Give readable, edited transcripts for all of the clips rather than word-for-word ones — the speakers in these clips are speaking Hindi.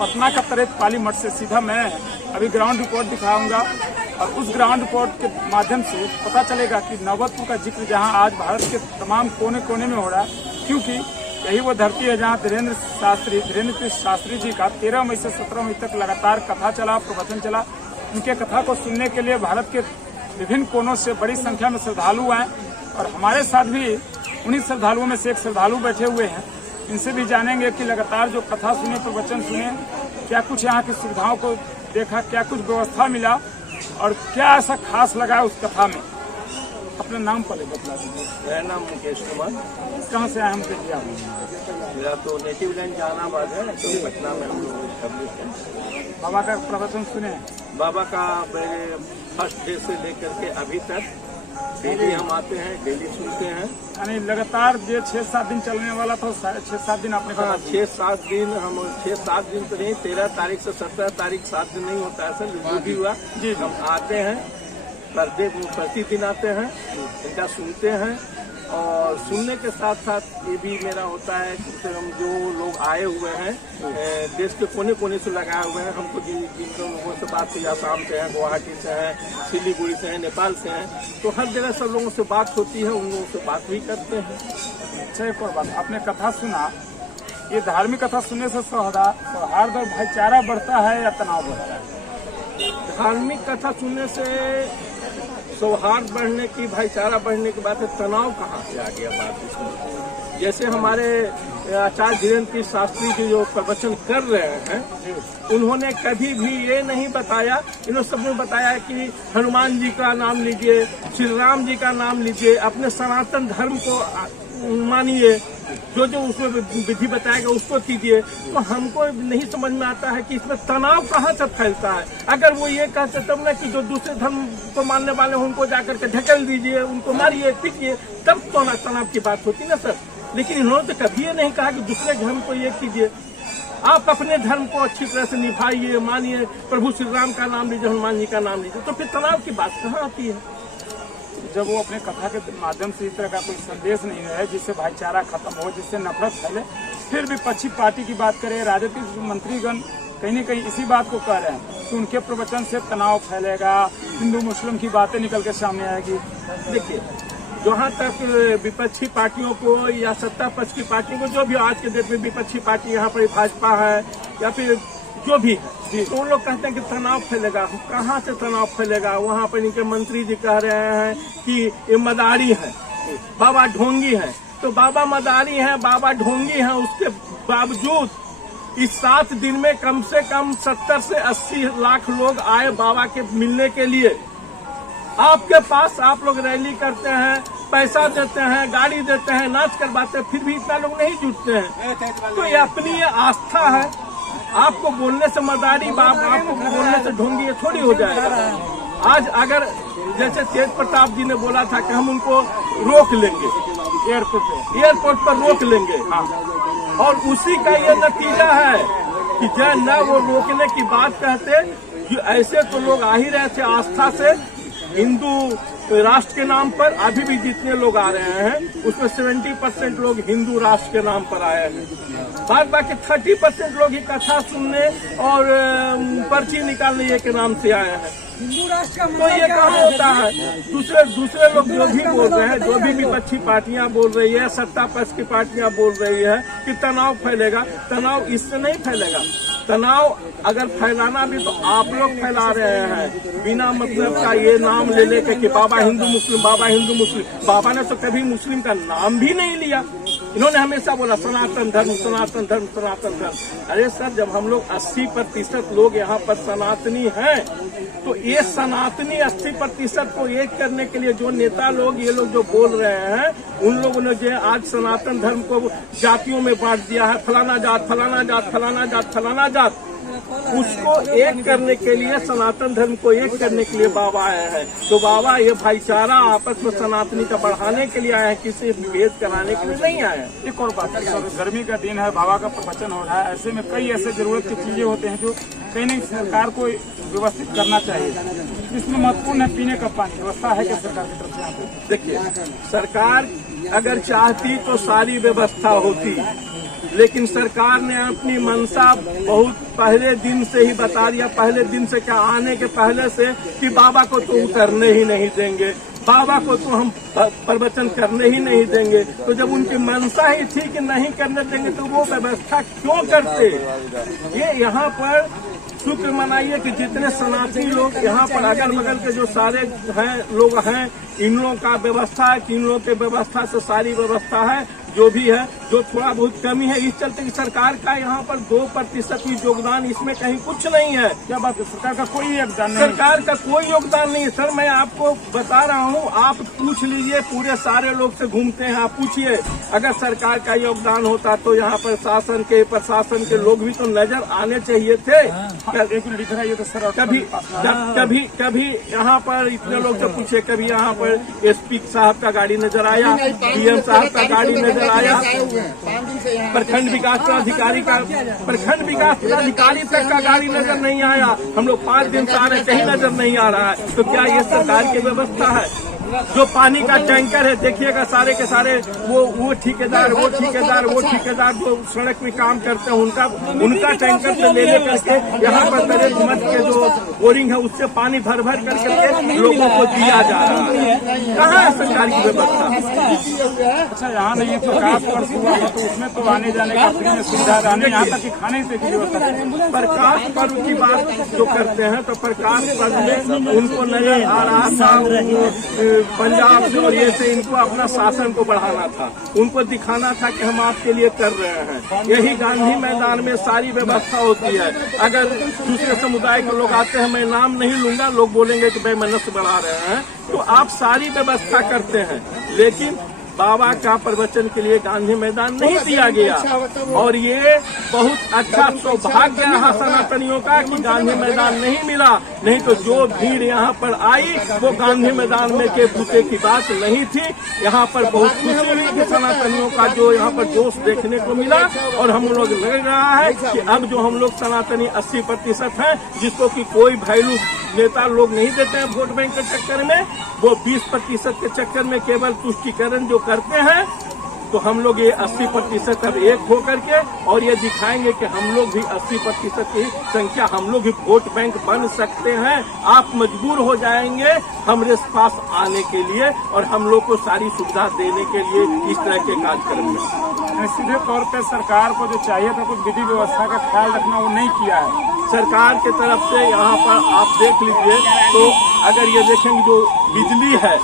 पटना का तरेत पाली मठ से सीधा मैं अभी ग्राउंड रिपोर्ट दिखाऊंगा और उस ग्राउंड रिपोर्ट के माध्यम से पता चलेगा कि नवतपुर का जिक्र जहां आज भारत के तमाम कोने कोने में हो रहा है, क्योंकि यही वो धरती है जहां धीरेन्द्र कृष्ण शास्त्री जी का 13 मई से 17 मई तक लगातार कथा चला, प्रवचन चला। उनके कथा को सुनने के लिए भारत के विभिन्न कोनों से बड़ी संख्या में श्रद्धालु आए और हमारे साथ भी उन्हीं श्रद्धालुओं में से एक श्रद्धालु बैठे हुए हैं। इनसे भी जानेंगे कि लगातार जो कथा सुने, प्रवचन सुने, क्या कुछ यहाँ की सुविधाओं को देखा, क्या कुछ व्यवस्था मिला और क्या ऐसा खास लगा उस कथा में। अपना नाम पहले बतला दीजिए। मेरा नाम मुकेश कुमार। कहाँ से आए हम देखिए? मेरा तो नेटिव लैंड जहानाबाद है, तो पटना में हम लोग एस्टेब्लिश हैं। बाबा का प्रवचन सुने? बाबा का मेरे फर्स्ट डे से लेकर के अभी तक डेली हम आते हैं, डेली सुनते हैं। यानी लगातार ये 6-7 दिन चलने वाला था, 6-7 दिन आपने कहा? 6-7 दिन हम 6-7 दिन तो नहीं, 13 तारीख से 17 तारीख 7 दिन नहीं होता है सर, जो भी हुआ जी। हम आते हैं, प्रतिदिन आते हैं, इनका सुनते हैं और सुनने के साथ साथ ये भी मेरा होता है कि हम जो लोग आए हुए हैं देश के कोने कोने से लगाए हुए हैं, हमको जिन लोगों से बात हुई, आसाम से हैं, गुवाहाटी से हैं, सिलीगुड़ी से हैं, नेपाल से हैं, तो हर जगह सब लोगों से बात होती है, उन लोगों से बात भी करते हैं। अच्छा, एक और बात, आपने कथा सुना, ये धार्मिक कथा सुनने से सौहार्द और भाईचारा बढ़ता है या तनाव बढ़ता है? धार्मिक कथा सुनने से सौहार्द बढ़ने की, भाईचारा बढ़ने की बात है, तनाव कहाँ से आ गया बात इसमें? जैसे हमारे आचार्य धीरेन्द्र कृष्ण शास्त्री जी जो प्रवचन कर रहे हैं, उन्होंने कभी भी ये नहीं बताया, इन्होंने सबने बताया कि हनुमान जी का नाम लीजिए, श्री राम जी का नाम लीजिए, अपने सनातन धर्म को मानिए, जो जो उसमें विधि बताया गया उसको कीजिए। तो हमको नहीं समझ में आता है कि इसमें तनाव कहाँ से फैलता है। अगर वो ये कहते तब ना कि जो दूसरे धर्म को मानने वाले उनको जाकर के ढकेल दीजिए, उनको मारिए, पीटिए, तब तो ना तनाव की बात होती ना सर। लेकिन इन्होंने तो कभी ये नहीं कहा कि दूसरे धर्म को ये कीजिए, आप अपने धर्म को अच्छी तरह से निभाइए, मानिए, प्रभु श्री राम का नाम लीजिए, हनुमान जी का नाम लीजिए, तो फिर तनाव की बात कहाँ आती है? जब वो अपने कथा के माध्यम से इस तरह का कोई संदेश नहीं है जिससे भाईचारा खत्म हो, जिससे नफरत फैले, फिर विपक्षी पार्टी की बात करें, राजनीतिक मंत्रीगण कहीं न कहीं इसी बात को कह रहे हैं कि उनके प्रवचन से तनाव फैलेगा, हिंदू मुस्लिम की बातें निकल के सामने आएगी। देखिए, जहाँ तक विपक्षी पार्टियों को या सत्ता पक्ष की पार्टियों को, जो भी आज के डेट में विपक्षी पार्टी यहाँ पर भाजपा है या फिर जो भी है, तो उन लोग कहते हैं कि तनाव फैलेगा। कहाँ से तनाव फैलेगा? वहाँ पर इनके मंत्री जी कह रहे हैं कि ये मदारी है, बाबा ढोंगी है, तो बाबा मदारी है, बाबा ढोंगी है, उसके बावजूद इस 7 दिन में कम से कम 70 से 80 लाख लोग आए बाबा के मिलने के लिए। आपके पास आप लोग रैली करते हैं, पैसा देते हैं, गाड़ी देते हैं, नाच करवाते हैं, फिर भी इतना लोग नहीं जुटते हैं। तो ये अपनी ये आस्था है। आपको बोलने से मदारी बाप, आपको बोलने से ढोंगी ये थोड़ी हो जाएगा। आज अगर जैसे तेज प्रताप जी ने बोला था कि हम उनको रोक लेंगे, एयरपोर्ट पर रोक लेंगे, और उसी का ये नतीजा है कि जब न वो रोकने की बात कहते, ऐसे तो लोग आ ही रहे थे आस्था से हिंदू राष्ट्र के नाम पर। अभी भी जितने लोग आ रहे हैं उसमें 70% लोग हिंदू राष्ट्र के नाम पर आए हैं, बाद बाकी 30% लोग ही कथा सुनने और पर्ची निकालने के नाम से आए हैं। हिंदू राष्ट्र का तो ये काम होता है। दूसरे लोग जो भी बोल रहे हैं, जो भी विपक्षी पार्टियां बोल रही है, सत्ता पक्ष की पार्टियां बोल रही है कि तनाव फैलेगा, तनाव इससे नहीं फैलेगा। तनाव अगर फैलाना भी तो आप लोग फैला रहे हैं बिना मतलब का, ये नाम ले लेकर कि बाबा हिंदू मुस्लिम, बाबा हिंदू मुस्लिम। बाबा ने तो कभी मुस्लिम का नाम भी नहीं लिया, इन्होंने हमेशा बोला सनातन धर्म, सनातन धर्म, सनातन धर्म। अरे सर, जब हम लोग 80% लोग यहाँ पर सनातनी हैं, तो ये सनातनी 80% को एक करने के लिए जो नेता लोग, ये लोग जो बोल रहे हैं, उन लोगों ने जो आज सनातन धर्म को जातियों में बांट दिया है, फलाना जात, फलाना जात, फलाना जात, फलाना जात, उसको एक करने के लिए, सनातन धर्म को एक करने के लिए बाबा आए हैं। तो बाबा ये भाईचारा आपस में सनातनी का बढ़ाने के लिए आए हैं, किसी विभेद कराने के लिए नहीं आए हैं। एक और बात है, गर्मी का दिन है, बाबा का प्रवचन हो रहा है, ऐसे में कई ऐसे जरूरत की चीजें होते हैं जो कहीं नहीं सरकार को व्यवस्थित करना चाहिए, जिसमें महत्वपूर्ण है पीने का पानी। व्यवस्था है क्या सरकार की तरफ से यहाँ पे? देखिए, सरकार अगर चाहती तो सारी व्यवस्था होती, लेकिन सरकार ने अपनी मंशा बहुत पहले दिन से ही बता दिया, पहले दिन से क्या, आने के पहले से, कि बाबा को तो उतरने ही नहीं देंगे, बाबा को तो हम प्रवचन करने ही नहीं देंगे। तो जब उनकी मंशा ही थी कि नहीं करने देंगे तो वो व्यवस्था क्यों करते? ये यहाँ पर शुक्र मनाइए कि जितने सनातनी लोग यहाँ पर अगल बगल के जो सारे हैं लोग हैं, इन लोगों का व्यवस्था है कि इन लोगों के व्यवस्था से सारी व्यवस्था है, जो भी है, जो थोड़ा बहुत कमी है, इस चलते कि सरकार का यहाँ पर 2% भी योगदान इसमें कहीं कुछ नहीं है। क्या बात है, सरकार का कोई योगदान नहीं? सरकार का कोई योगदान नहीं है सर। मैं आपको बता रहा हूँ, आप पूछ लीजिए, पूरे सारे लोग से घूमते हैं, आप पूछिए, अगर सरकार का योगदान होता तो यहाँ पर शासन के, प्रशासन के लोग भी तो नजर आने चाहिए थे। एक लिख रहा है ये तो सर, कभी यहाँ पर इतने लोग से पूछे, कभी यहाँ पर एसपी साहब का गाड़ी नजर आया, डीएम साहब का गाड़ी नजर आया, प्रखंड विकास पदाधिकारी तक का गाड़ी नजर नहीं आया। हम लोग 5 दिन से आ रहे, कहीं नजर नहीं आ रहा है। तो क्या ये सरकार की व्यवस्था है? जो पानी का टैंकर है, देखिएगा सारे के सारे वो ठेकेदार जो सड़क में काम करते हैं, उनका टैंकर से ले करके यहाँ पर मेरे मठ के जो बोरिंग है उससे पानी भर करके लोगों को दिया जा रहा है। कहाँ है सरकार की व्यवस्था? अच्छा, यहाँ नहीं प्रकाश पर्व हुआ हो तो उसमें तो आने जाने का फ्री में सुविधा रहने, यहाँ तक कि खाने से भी व्यवस्था। प्रकाश पर्व की बात जो करते हैं तो प्रकाश पर्व में उनको नजर आ रहा था पंजाब से और ये से इनको अपना शासन को बढ़ाना था, उनको दिखाना था कि हम आपके लिए कर रहे हैं। यही गांधी मैदान में सारी व्यवस्था होती है। अगर दूसरे समुदाय के लोग आते हैं, मैं नाम नहीं लूंगा, लोग बोलेंगे कि भाई मनस बढ़ा रहे हैं, तो आप सारी व्यवस्था करते हैं, लेकिन बाबा का प्रवचन के लिए गांधी मैदान नहीं दिया गया। और ये बहुत अच्छा सौभाग्य है सनातनियों का कि गांधी मैदान नहीं मिला, नहीं तो जो भीड़ यहाँ पर आई वो गांधी मैदान में के बूते की बात नहीं थी। यहाँ पर बहुत खुशी हुई कि सनातनियों का जो यहाँ पर जोश देखने को मिला, और हम लोग लग रहा है कि अब जो हम लोग सनातनी 80% हैं, जिसको कि कोई वैल्यू नेता लोग नहीं देते हैं वोट बैंक के चक्कर में, वो 20% के चक्कर में केवल तुष्टीकरण जो करते हैं, तो हम लोग ये 80% अब एक होकर के और ये दिखाएंगे कि हम लोग भी 80% की संख्या, हम लोग भी वोट बैंक बन सकते हैं। आप मजबूर हो जाएंगे हमारे पास आने के लिए और हम लोग को सारी सुविधा देने के लिए इस तरह के कार्यक्रम में। सीधे तौर पर सरकार को जो चाहिए था कुछ विधि व्यवस्था का ख्याल रखना, वो नहीं किया है सरकार के तरफ से। यहाँ पर आप देख लीजिए तो अगर ये देखेंगे जो बिजली है,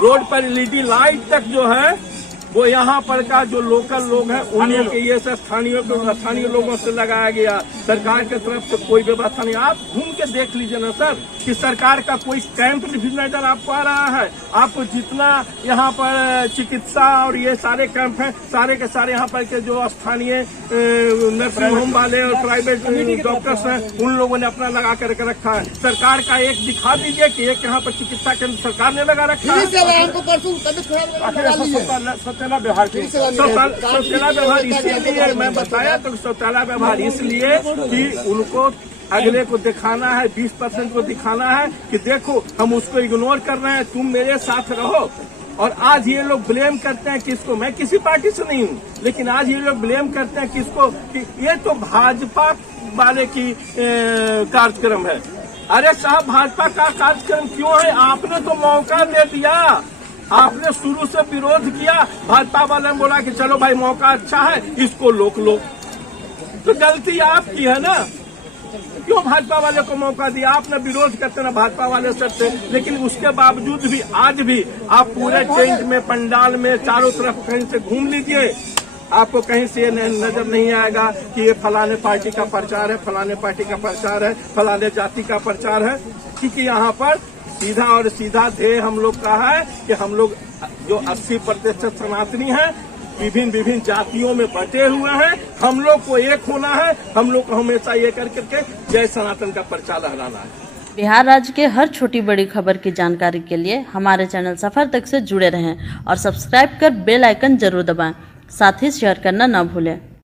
रोड पर एलईडी लाइट तक जो है वो यहाँ पर का जो लोकल लोग हैं उन लोग के ये स्थानीय लोगों से लगाया गया। सरकार की तरफ से कोई व्यवस्था नहीं। आप घूम के देख लीजिए ना सर कि सरकार का कोई कैंप भी नजर आपको आ रहा है। आपको जितना यहाँ पर चिकित्सा और ये सारे कैंप हैं, सारे के सारे यहाँ पर के जो स्थानीय नर्सिंग होम वाले और प्राइवेट डॉक्टर्स हैं, उन लोगों ने अपना लगा करके रखा है। सरकार का एक दिखा दीजिए कि एक यहाँ पर चिकित्सा केंद्र सरकार ने लगा रखा है। सौतेला व्यवहार इसलिए मैं बताया, तो सौतेला व्यवहार इसलिए कि उनको अगले को दिखाना है, 20% को दिखाना है कि देखो हम उसको इग्नोर कर रहे हैं, तुम मेरे साथ रहो। और आज ये लोग ब्लेम करते हैं किसको, मैं किसी पार्टी से नहीं हूँ, लेकिन आज ये लोग ब्लेम करते हैं किसको कि ये तो भाजपा वाले की कार्यक्रम है। अरे साहब, भाजपा का कार्यक्रम क्यों है? आपने तो मौका दे दिया, आपने शुरू से विरोध किया। भाजपा वाले ने बोला कि चलो भाई मौका अच्छा है, इसको रोक लो, तो गलती आपकी है ना। क्यों भाजपा वाले को मौका दिया? आपने विरोध करते ना भाजपा वाले सर से, लेकिन उसके बावजूद भी आज भी आप पूरे टेंट में, पंडाल में, चारों तरफ कहीं से घूम लीजिए, आपको कहीं से नजर नहीं आएगा कि ये फलाने पार्टी का प्रचार है, फलाने पार्टी का प्रचार है, फलाने जाति का प्रचार है। क्योंकि यहाँ पर सीधा और सीधा ध्येय हम लोग का है कि हम लोग जो 80% सनातनी हैं, विभिन्न जातियों में बटे हुए हैं, हम लोग को एक होना है। हम लोग को हमेशा ये करके जय सनातन का पर्चा लहराना है। बिहार राज्य के हर छोटी बड़ी खबर की जानकारी के लिए हमारे चैनल सफर तक से जुड़े रहें और सब्सक्राइब कर बेल आइकन जरूर दबाएं। साथ ही शेयर करना न भूलें।